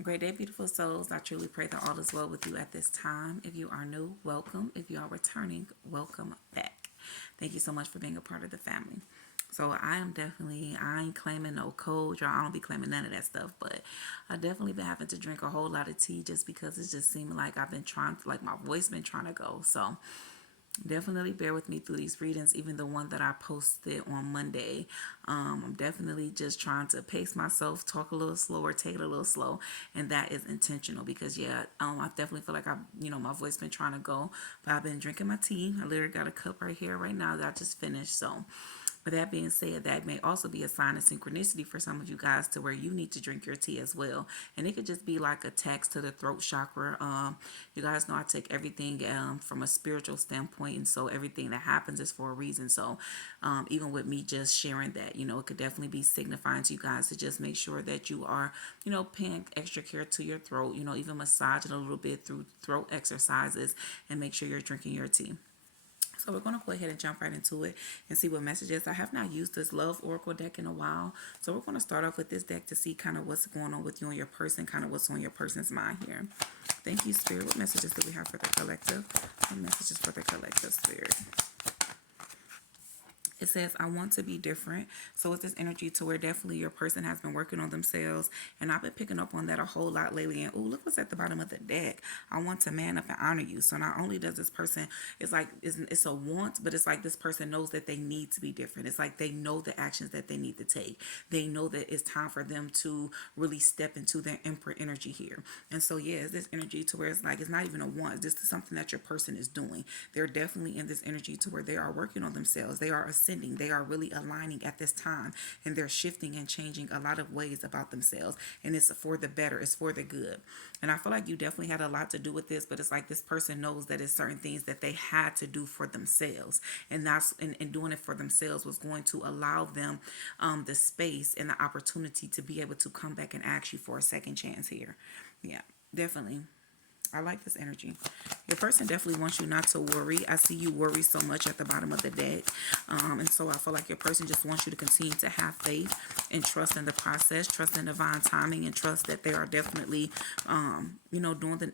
Great day, beautiful souls. I truly pray that all is well with you at this time. If you are new, welcome. If you are returning, welcome back. Thank you so much for being a part of the family. So I ain't claiming no cold, y'all. I don't be claiming none of that stuff, but I definitely been having to drink a whole lot of tea just because it's just seeming like I've been trying to, like my voice been trying to go. So definitely bear with me through these readings, even the one that I posted on Monday. I'm definitely just trying to pace myself, talk a little slower, take it a little slow, and that is intentional because yeah, I definitely feel like my voice been trying to go, but I've been drinking my tea. I literally got a cup right here right now that I just finished. So with that being said, that may also be a sign of synchronicity for some of you guys to where you need to drink your tea as well. And it could just be like a text to the throat chakra. You guys know I take everything from a spiritual standpoint, and so everything that happens is for a reason. So even with me just sharing that, it could definitely be signifying to you guys to just make sure that you are, paying extra care to your throat, even massage it a little bit through throat exercises and make sure you're drinking your tea. So we're going to go ahead and jump right into it and see what messages. I have not used this Love Oracle deck in a while. So we're going to start off with this deck to see kind of what's going on with you and your person, kind of what's on your person's mind here. Thank you, Spirit. What messages do we have for the collective? What messages for the collective, Spirit? It says, I want to be different. So it's this energy to where definitely your person has been working on themselves. And I've been picking up on that a whole lot lately. And, ooh, look what's at the bottom of the deck. I want to man up and honor you. So not only does this person, it's like, it's a want, but it's like this person knows that they need to be different. It's like they know the actions that they need to take. They know that it's time for them to really step into their emperor energy here. And so, yeah, it's this energy to where it's like, it's not even a want. This is something that your person is doing. They're definitely in this energy to where they are working on themselves. They are ascending. They are really aligning at this time, and they're shifting and changing a lot of ways about themselves, and it's for the better, it's for the good. And I feel like you definitely had a lot to do with this, but it's like this person knows that it's certain things that they had to do for themselves, and that's and doing it for themselves was going to allow them the space and the opportunity to be able to come back and ask you for a second chance here. Yeah, definitely. I like this energy. Your person definitely wants you not to worry. I see you worry so much at the bottom of the deck. And so I feel like your person just wants you to continue to have faith and trust in the process, trust in divine timing, and trust that they are definitely,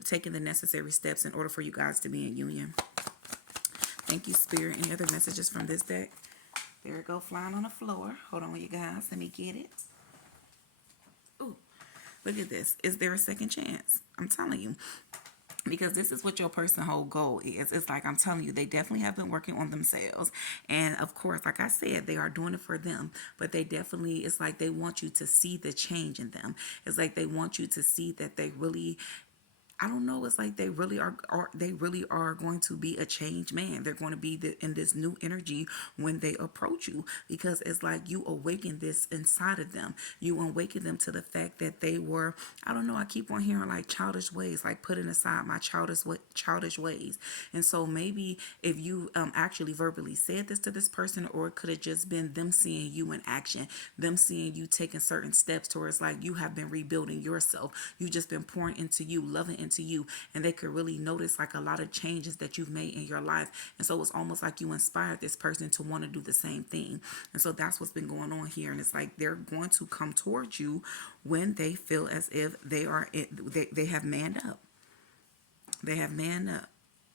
taking the necessary steps in order for you guys to be in union. Thank you, Spirit. Any other messages from this deck? There it go, flying on the floor. Hold on, you guys. Let me get it. Ooh, look at this. Is there a second chance? I'm telling you, because this is what your person's whole goal is. It's like I'm telling you, they definitely have been working on themselves. And of course, like I said, they are doing it for them, but they definitely, it's like they want you to see the change in them. It's like they want you to see that they really, I don't know. It's like they really are they really are going to be a changed man. They're going to be in this new energy when they approach you, because it's like you awaken this inside of them. You awaken them to the fact that they were, I don't know. I keep on hearing like childish ways, like putting aside my childish ways. And so maybe if you actually verbally said this to this person, or it could have just been them seeing you in action, them seeing you taking certain steps towards like you have been rebuilding yourself. You just been pouring into you, loving into you, and they could really notice like a lot of changes that you've made in your life. And so it's almost like you inspired this person to want to do the same thing. And so that's what's been going on here. And it's like they're going to come towards you when they feel as if they have manned up. They have manned up.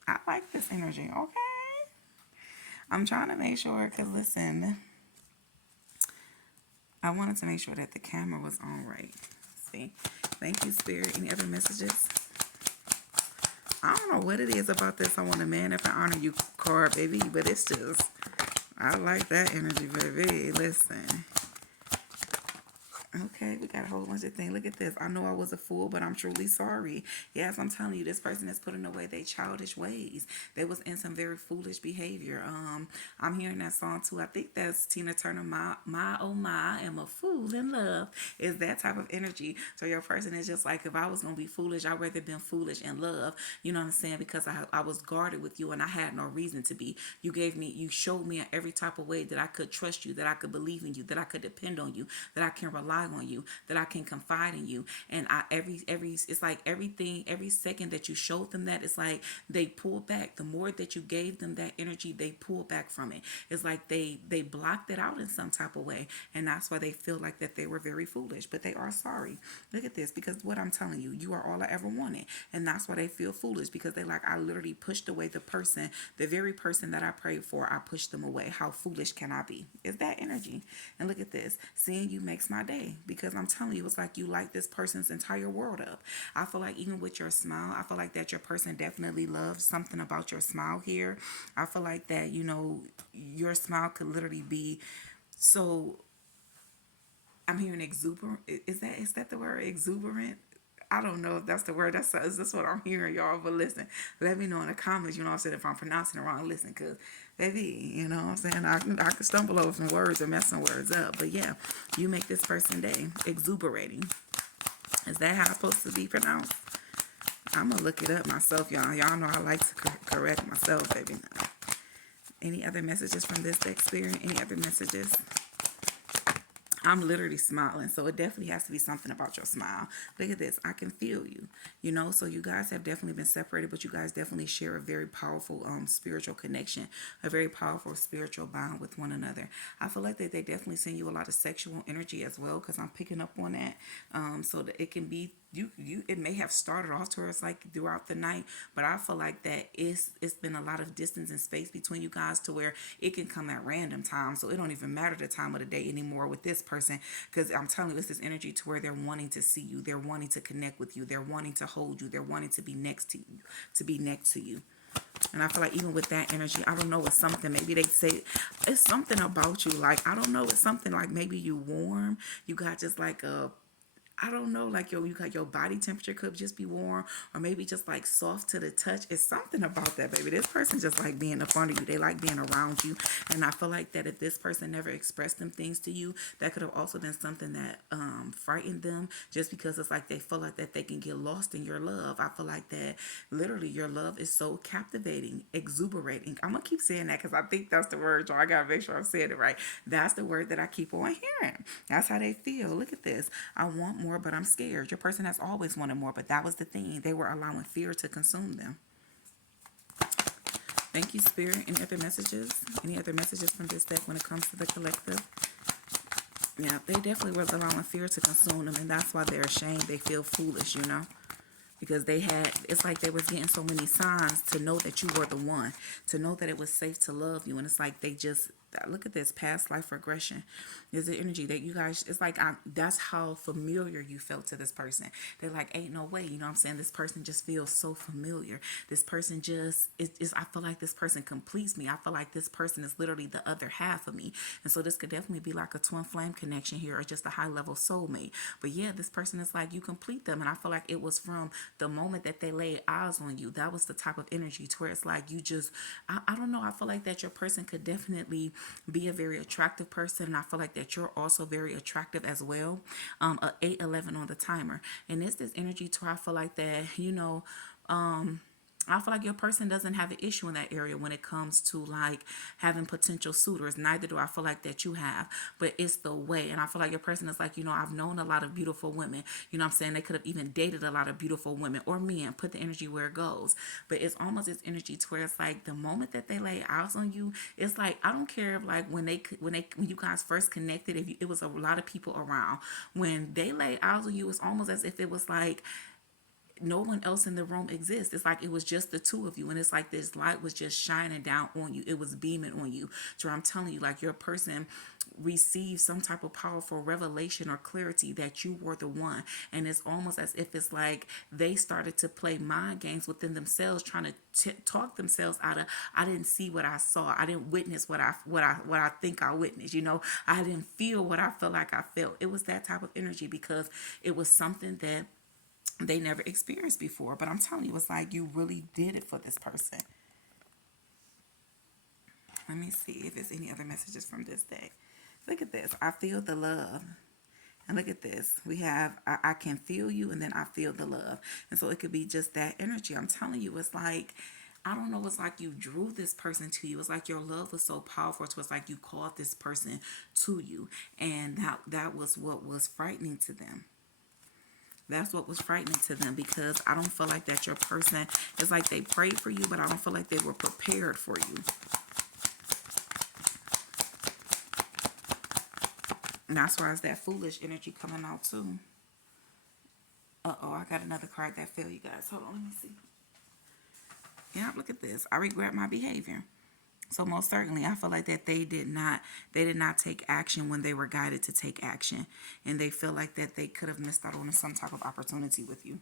I like this energy. Okay, I'm trying to make sure, because listen, I wanted to make sure that the camera was on right. See, thank you, Spirit. Any other messages? I don't know what it is about this I want to man up and honor you card, baby, but it's just, I like that energy, baby. Listen. Okay, we got a whole bunch of things. Look at this. I know I was a fool, but I'm truly sorry. Yes, I'm telling you, this person is putting away their childish ways. They was in some very foolish behavior. I'm hearing that song too. I think that's Tina Turner. My oh my, am a fool in love. Is that type of energy. So your person is just like, if I was gonna be foolish, I'd rather been foolish in love. You know what I'm saying? Because I was guarded with you, and I had no reason to be. You showed me in every type of way that I could trust you, that I could believe in you, that I could depend on you, that I can rely on you, that I can confide in you. And it's like everything, every second that you showed them that, it's like they pull back. The more that you gave them that energy, they pull back from it. It's like they blocked it out in some type of way, and that's why they feel like that they were very foolish, but they are sorry. Look at this, because what I'm telling you, you are all I ever wanted, and that's why they feel foolish, because they like, I literally pushed away the person, the very person that I prayed for. I pushed them away. How foolish can I be? Is that energy? And look at this, seeing you makes my day, because I'm telling you, it's like you light this person's entire world up. I feel like even with your smile, I feel like that your person definitely loves something about your smile here. I feel like that, your smile could literally be so, I'm hearing exuberant. Is that the word, exuberant? I don't know if that's the word. That's what I'm hearing, y'all. But listen, let me know in the comments. You know what I'm saying, if I'm pronouncing it wrong. Listen, cause baby, you know what I'm saying, I can stumble over some words and mess some words up. But yeah, you make this person day exuberating. Is that how it's supposed to be pronounced? I'm gonna look it up myself, y'all. Y'all know I like to correct myself, baby. Any other messages from this experience? Any other messages? I'm literally smiling, so it definitely has to be something about your smile. Look at this. I can feel you. So you guys have definitely been separated, but you guys definitely share a very powerful spiritual connection, a very powerful spiritual bond with one another. I feel like that they definitely send you a lot of sexual energy as well, because I'm picking up on that. So that it can be it may have started off to us like throughout the night, but I feel like that it's been a lot of distance and space between you guys, to where it can come at random times, so it don't even matter the time of the day anymore with this person, because I'm telling you, it's this energy to where they're wanting to see you, they're wanting to connect with you, they're wanting to hold you, they're wanting to be next to you, and I feel like even with that energy, I don't know, it's something, maybe they say it's something about you, like, I don't know, it's something like maybe you warm, you got just like a, I don't know, like you got your body temperature could just be warm, or maybe just like soft to the touch. It's something about that, baby. This person just like being up under you. They like being around you. And I feel like that if this person never expressed them things to you, that could have also been something that frightened them, just because it's like they feel like that they can get lost in your love. I feel like that literally your love is so captivating, exuberating. I'm gonna keep saying that because I think that's the word, y'all. I gotta make sure I'm saying it right. That's the word that I keep on hearing. That's how they feel. Look at this. I want more, but I'm scared. Your person has always wanted more, but that was the thing. They were allowing fear to consume them. Thank you, Spirit. Any other messages? Any other messages from this deck when it comes to the collective? Yeah, they definitely were allowing fear to consume them, and that's why they're ashamed. They feel foolish, because it's like they was getting so many signs to know that you were the one, to know that it was safe to love you, and it's like they just, look at this, past life regression. There's the energy that you guys, it's like that's how familiar you felt to this person. They're like, ain't no way, you know what I'm saying, this person just feels so familiar. This person just is, I feel like this person completes me. I feel like this person is literally the other half of me. And so this could definitely be like a twin flame connection here, or just a high level soulmate. But yeah, this person is like, you complete them. And I feel like it was from the moment that they laid eyes on you. That was the type of energy to where it's like you just, I don't know, I feel like that your person could definitely be a very attractive person, and I feel like that you're also very attractive as well. A 811 on the timer, and it's this energy to where I feel like that, I feel like your person doesn't have an issue in that area when it comes to like having potential suitors. Neither do I feel like that you have, but it's the way. And I feel like your person is like, I've known a lot of beautiful women. You know what I'm saying? They could have even dated a lot of beautiful women or men. Put the energy where it goes. But it's almost this energy to where it's like the moment that they lay eyes on you, it's like, I don't care if like when you guys first connected, if it was a lot of people around, when they lay eyes on you, it's almost as if it was like no one else in the room exists. It's like it was just the two of you, and it's like this light was just shining down on you. It was beaming on you. So I'm telling you, like your person received some type of powerful revelation or clarity that you were the one. And it's almost as if it's like they started to play mind games within themselves, trying to talk themselves out of, I didn't see what I saw. I didn't witness what I think I witnessed. I didn't feel what I felt like I felt. It was that type of energy because it was something that they never experienced before. But I'm telling you, it's like you really did it for this person. Let me see if there's any other messages from this deck. Look at this. I feel the love. And look at this. We have, I can feel you, and then I feel the love. And so it could be just that energy. I'm telling you, it's like, I don't know, it's like you drew this person to you. It's like your love was so powerful. So it's like you called this person to you. And that was what was frightening to them. That's what was frightening to them, because I don't feel like that your person, it's like they prayed for you, but I don't feel like they were prepared for you. And that's why it's that foolish energy coming out too. Uh-oh, I got another card that fell, you guys. Hold on, let me see. Yeah, look at this. I regret my behavior. So most certainly, I feel like that they did not take action when they were guided to take action, and they feel like that they could have missed out on some type of opportunity with you.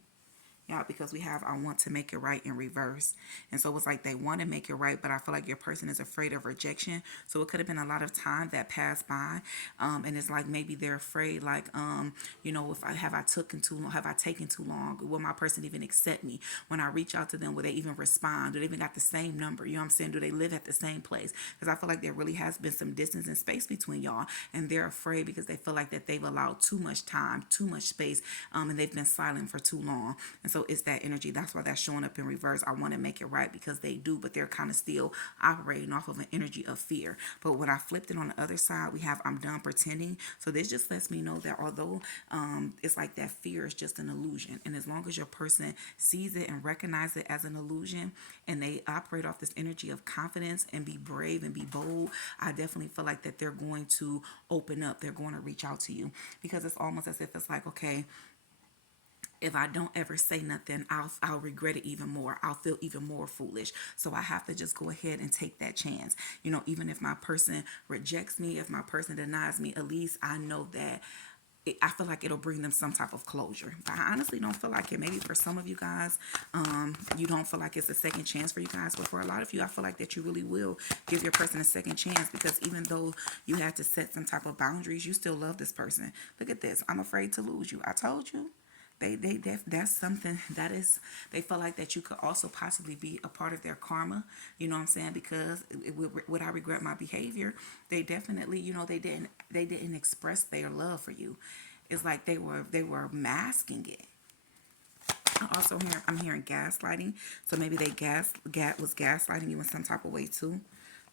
Yeah, because we have I want to make it right in reverse. And so it's like they want to make it right, but I feel like your person is afraid of rejection. So it could have been a lot of time that passed by. And it's like maybe they're afraid, like, if I taken too long? Will my person even accept me? When I reach out to them, will they even respond? Do they even got the same number? You know what I'm saying? Do they live at the same place? Because I feel like there really has been some distance and space between y'all, and they're afraid because they feel like that they've allowed too much time, too much space, and they've been silent for too long. And so it's that energy. That's why that's showing up in reverse. I want to make it right because they do, but they're kind of still operating off of an energy of fear. But when I flipped it on the other side, we have I'm done pretending. So this just lets me know that although it's like that fear is just an illusion, and as long as your person sees it and recognizes it as an illusion, and they operate off this energy of confidence and be brave and be bold, I definitely feel like that they're going to open up. They're going to reach out to you, because it's almost as if it's like, okay, if I don't ever say nothing, I'll regret it even more. I'll feel even more foolish. So I have to just go ahead and take that chance. Even if my person rejects me, if my person denies me, at least I know that I feel like it'll bring them some type of closure. But I honestly don't feel like it. Maybe for some of you guys, you don't feel like it's a second chance for you guys. But for a lot of you, I feel like that you really will give your person a second chance, because even though you had to set some type of boundaries, you still love this person. Look at this. I'm afraid to lose you. I told you. That's something that is, they feel like that you could also possibly be a part of their karma. You know what I'm saying? Because would I regret my behavior? They definitely, they didn't express their love for you. It's like they were masking it. I'm hearing gaslighting. So maybe was gaslighting you in some type of way too.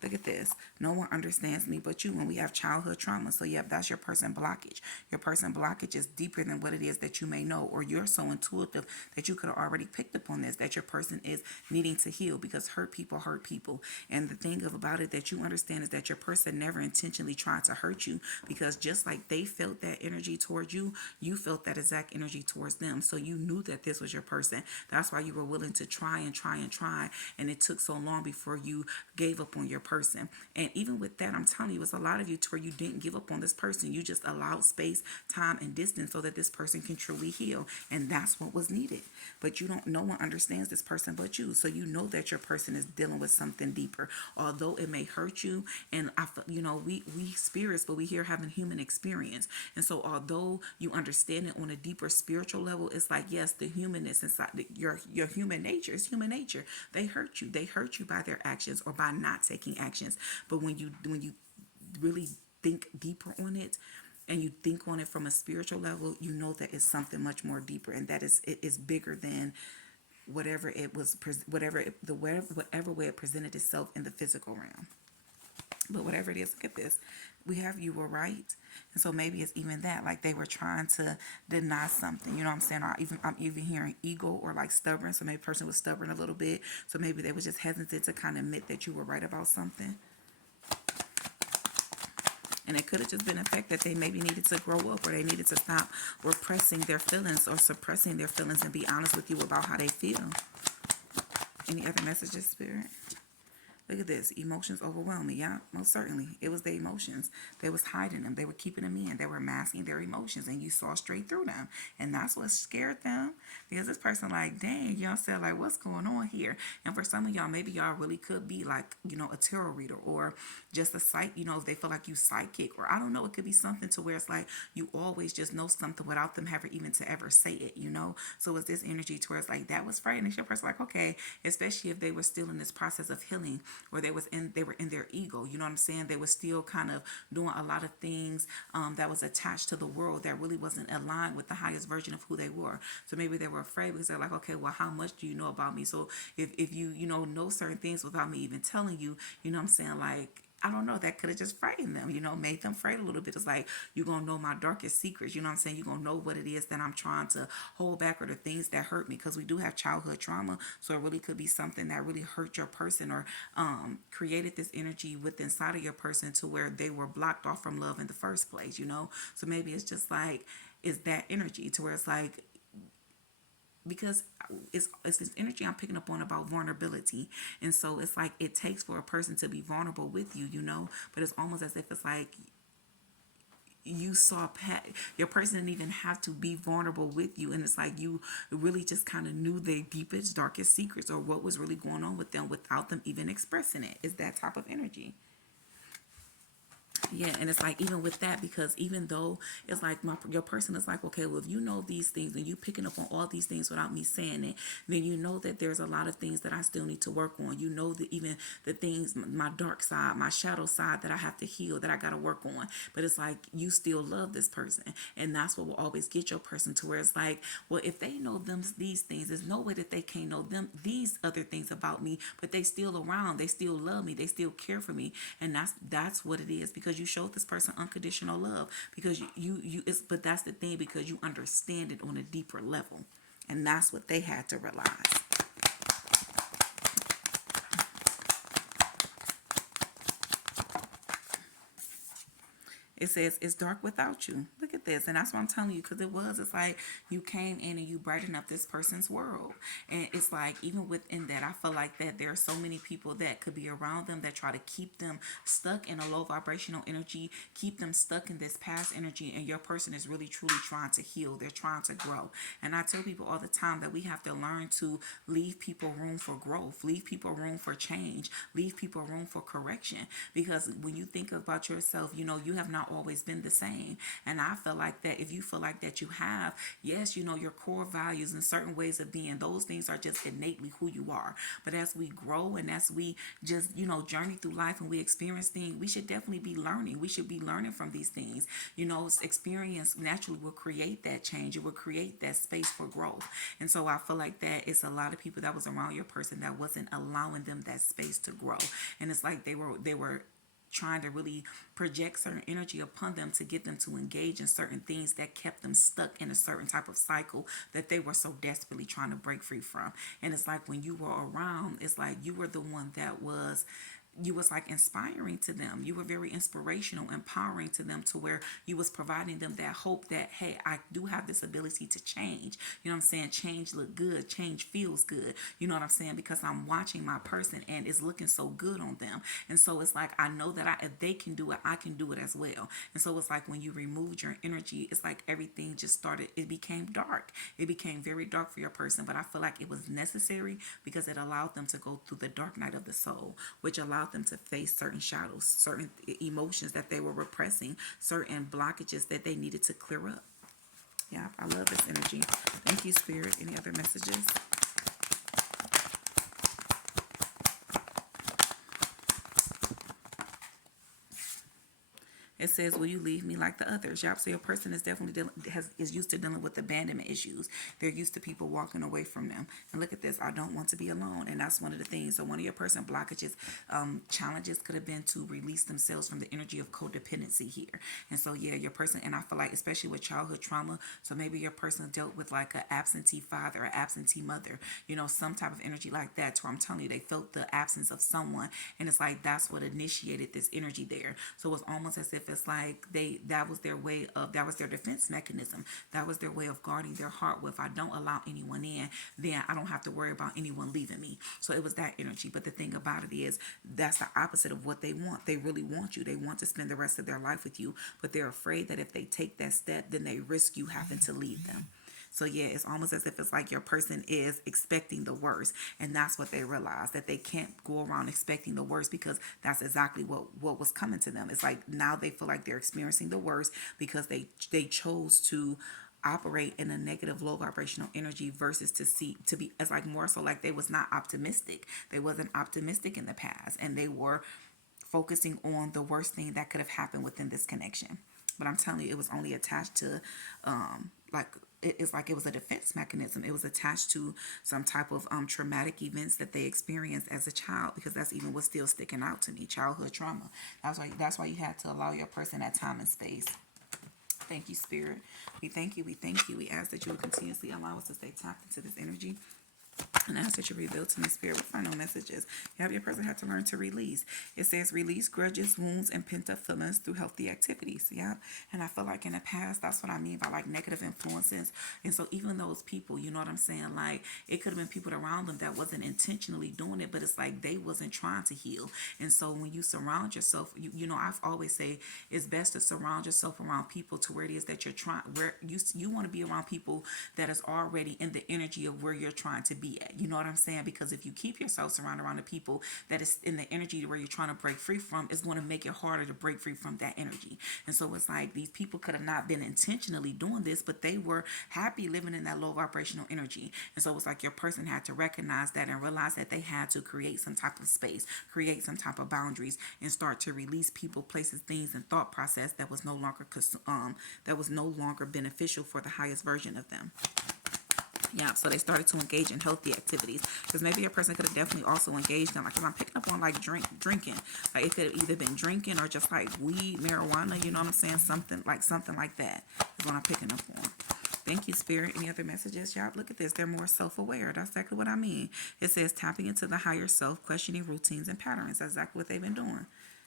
Look at this. No one understands me but you, when we have childhood trauma. So, yeah, that's your person blockage. Your person blockage is deeper than what it is that you may know, or you're so intuitive that you could have already picked up on this, that your person is needing to heal, because hurt people hurt people. And the thing about it that you understand is that your person never intentionally tried to hurt you, because just like they felt that energy towards you, you felt that exact energy towards them. So you knew that this was your person. That's why you were willing to try and try and try. And it took so long before you gave up on your person. And even with that, I'm telling you, it's a lot of you to where you didn't give up on this person. You just allowed space, time, and distance so that this person can truly heal. And that's what was needed. But no one understands this person but you. So you know that your person is dealing with something deeper. Although it may hurt you, and we spirits, but we here having human experience. And so although you understand it on a deeper spiritual level, it's like, yes, the humanness inside your human nature is human nature. They hurt you. They hurt you by their actions or by not taking actions. But when you really think deeper on it, and you think on it from a spiritual level, you know that it's something much more deeper, and that it is bigger than whatever it was, whatever way it presented itself in the physical realm. But whatever it is, look at this. We have you were right. And so maybe it's even that, like they were trying to deny something. You know what I'm saying? Or I'm even hearing ego or like stubborn. So maybe the person was stubborn a little bit. So maybe they was just hesitant to kind of admit that you were right about something. And it could have just been the fact that they maybe needed to grow up, or they needed to stop repressing their feelings or suppressing their feelings and be honest with you about how they feel. Any other messages, Spirit? Look at this. Emotions overwhelm me. Yeah, most certainly. It was the emotions. They was hiding them. They were keeping them in. They were masking their emotions, and you saw straight through them. And that's what scared them. Because this person like, dang, y'all said, like, what's going on here? And for some of y'all, maybe y'all really could be like, a tarot reader, or just a psych, if they feel like you psychic, or I don't know, it could be something to where it's like you always just know something without them having even to ever say it. So it's this energy to where it's like that was frightening. Your person like, okay, especially if they were still in this process of healing. or they were in their ego. You know what I'm saying? They were still kind of doing a lot of things that was attached to the world that really wasn't aligned with the highest version of who they were. So maybe they were afraid because they're like, okay, well, how much do you know about me? So if you know certain things without me even telling you, you know what I'm saying, like, I don't know, that could have just frightened them, made them afraid a little bit. It's like, you're going to know my darkest secrets. You know what I'm saying? You're going to know what it is that I'm trying to hold back, or the things that hurt me, because we do have childhood trauma. So it really could be something that really hurt your person, or created this energy within inside of your person to where they were blocked off from love in the first place. So maybe it's just like, is that energy to where it's like, because it's this energy I'm picking up on about vulnerability. And so it's like, it takes for a person to be vulnerable with you, but it's almost as if it's like, you saw your person didn't even have to be vulnerable with you, and it's like you really just kind of knew their deepest darkest secrets, or what was really going on with them without them even expressing it. It's that type of energy. Yeah, and it's like, even with that, because even though it's like your person is like, okay, well, if you know these things and you picking up on all these things without me saying it, then you know that there's a lot of things that I still need to work on. You know that even the things, my dark side, my shadow side, that I have to heal, that I got to work on. But it's like, you still love this person, and that's what will always get your person to where it's like, well, if they know them these things, there's no way that they can't know them these other things about me, but they still around, they still love me, they still care for me. And that's what it is, because you showed this person unconditional love, because it's, but that's the thing, because you understand it on a deeper level, and that's what they had to realize. It says it's dark without you. Look at this. And that's what I'm telling you, because it's like, you came in and you brightened up this person's world. And it's like, even within that, I feel like that there are so many people that could be around them that try to keep them stuck in a low vibrational energy, keep them stuck in this past energy. And your person is really truly trying to heal. They're trying to grow. And I tell people all the time that we have to learn to leave people room for growth, leave people room for change, leave people room for correction. Because when you think about yourself, you have not always been the same. And I feel like that if you feel like that you have, yes, your core values and certain ways of being, those things are just innately who you are. But as we grow and as we just, journey through life and we experience things, we should definitely be learning. We should be learning from these things. Experience naturally will create that change. It will create that space for growth. And so I feel like that it's a lot of people that was around your person that wasn't allowing them that space to grow. And it's like they were trying to really project certain energy upon them to get them to engage in certain things that kept them stuck in a certain type of cycle that they were so desperately trying to break free from. And it's like, when you were around, it's like you were the one that was, you was like inspiring to them. You were very inspirational, empowering to them, to where you was providing them that hope that, hey, I do have this ability to change. You know what I'm saying? Change look good. Change feels good. You know what I'm saying? Because I'm watching my person and it's looking so good on them. And so it's like, I know that if they can do it, I can do it as well. And so it's like, when you removed your energy, it's like everything just started, it became dark. It became very dark for your person. But I feel like it was necessary, because it allowed them to go through the dark night of the soul, which allowed them to face certain shadows, certain emotions that they were repressing, certain blockages that they needed to clear up. Yeah, I love this energy. Thank you, Spirit. Any other messages? It says, will you leave me like the others? Yep. So your person is definitely is used to dealing with abandonment issues. They're used to people walking away from them. And look at this. I don't want to be alone. And that's one of the things. So one of your person blockages, challenges could have been to release themselves from the energy of codependency here. And so, yeah, your person, and I feel like, especially with childhood trauma, so maybe your person dealt with like an absentee father or absentee mother, some type of energy like that, where I'm telling you, they felt the absence of someone. And it's like, that's what initiated this energy there. So it's almost as if it's like that was their way of, that was their defense mechanism. That was their way of guarding their heart. With, I don't allow anyone in, then I don't have to worry about anyone leaving me. So it was that energy. But the thing about it is, that's the opposite of what they want. They really want you. They want to spend the rest of their life with you, but they're afraid that if they take that step, then they risk you having to leave them. So yeah, it's almost as if it's like your person is expecting the worst, and that's what they realize, that they can't go around expecting the worst, because that's exactly what was coming to them. It's like now they feel like they're experiencing the worst because they chose to operate in a negative low vibrational energy versus to be as like more so like they was not optimistic. They wasn't optimistic in the past, and they were focusing on the worst thing that could have happened within this connection. But I'm telling you, it was only attached to like it's like it was a defense mechanism. It was attached to some type of traumatic events that they experienced as a child, because that's even what's still sticking out to me, childhood trauma. That's why you had to allow your person that time and space. Thank you, Spirit. We thank you. We thank you. We ask that you will continuously allow us to stay tapped into this energy, and ask that you reveal to me, Spirit, what final messages you have your person had to learn to release. It says release grudges, wounds, and pent-up feelings through healthy activities. Yeah. And I feel like in the past, that's what I mean by like negative influences. And so even those people, you know what I'm saying? Like it could have been people around them that wasn't intentionally doing it, but it's like they wasn't trying to heal. And so when you surround yourself, you know, I've always say it's best to surround yourself around people to where it is that you're trying, where you want to be around people that is already in the energy of where you're trying to be at. You know what I'm saying? Because if you keep yourself surrounded around the people that is in the energy where you're trying to break free from, it's going to make it harder to break free from that energy. And so it's like these people could have not been intentionally doing this, but they were happy living in that low vibrational energy. And so it's like your person had to recognize that and realize that they had to create some type of space, create some type of boundaries, and start to release people, places, things, and thought process that was no longer beneficial for the highest version of them. Yeah, so they started to engage in healthy activities, because maybe a person could have definitely also engaged in, like, if I'm picking up on like drinking, like it could have either been drinking or just like weed, marijuana, you know what I'm saying, something like that is what I'm picking up on. Thank you, Spirit. Any other messages, y'all? Look at this. They're more self-aware. That's exactly what I mean. It says tapping into the higher self, questioning routines and patterns. That's exactly what they've been doing.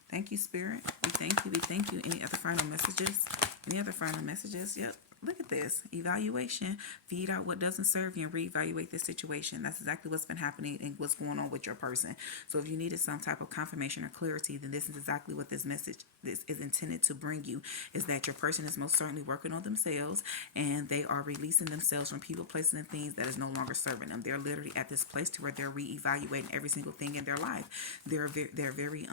Thank you, Spirit. We thank you. We thank you. Any other final messages? Any other final messages? Yep. Look at this. Evaluation. Feed out what doesn't serve you and reevaluate the situation. That's exactly what's been happening and what's going on with your person. So if you needed some type of confirmation or clarity, then this is exactly what this message is intended to bring you, is that your person is most certainly working on themselves, and they are releasing themselves from people, places, and things that is no longer serving them. They're literally at this place to where they're reevaluating every single thing in their life. They're very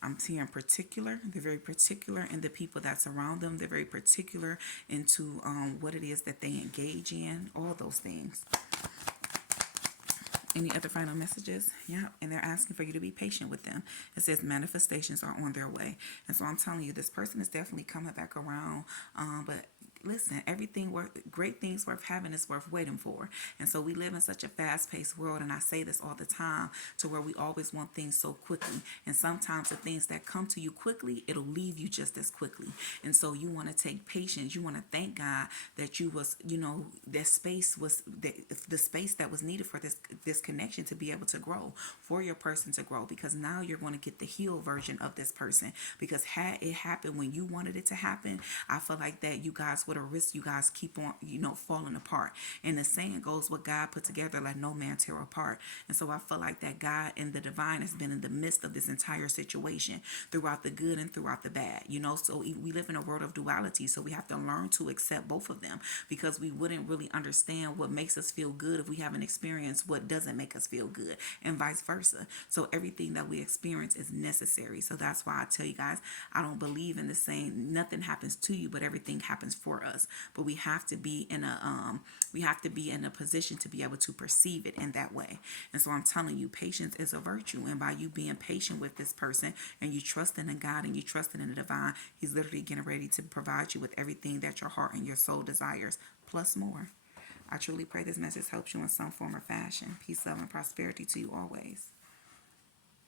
I'm seeing particular. They're very particular in the people that surround them. They're very particular into what it is that they engage in, all those things. Any other final messages? Yeah, and they're asking for you to be patient with them. It says manifestations are on their way. And so I'm telling you, this person is definitely coming back around, but listen, great things worth having is worth waiting for. And so we live in such a fast-paced world, and I say this all the time, to where we always want things so quickly. And sometimes the things that come to you quickly, it'll leave you just as quickly. And so you want to take patience. You want to thank God that you was, that space was the space that was needed for this connection to be able to grow, for your person to grow, because now you're going to get the healed version of this person. Because had it happened when you wanted it to happen, I feel like that you guys would have risked you guys keep on, falling apart. And the saying goes, what God put together, let no man tear apart. And so I feel like that God and the divine has been in the midst of this entire situation, throughout the good and throughout the bad. So we live in a world of duality, so we have to learn to accept both of them, because we wouldn't really understand what makes us feel good if we haven't experienced what doesn't make us feel good, and vice versa. So everything that we experience is necessary. So that's why I tell you guys, I don't believe in the saying nothing happens to you, but everything happens for us. But we have to be in a position to be able to perceive it in that way. And so I'm telling you, patience is a virtue, and by you being patient with this person, and you trusting in God, and you trusting in the divine, he's literally getting ready to provide you with everything that your heart and your soul desires, plus more. I truly pray this message helps you in some form or fashion. Peace, love, and prosperity to you always.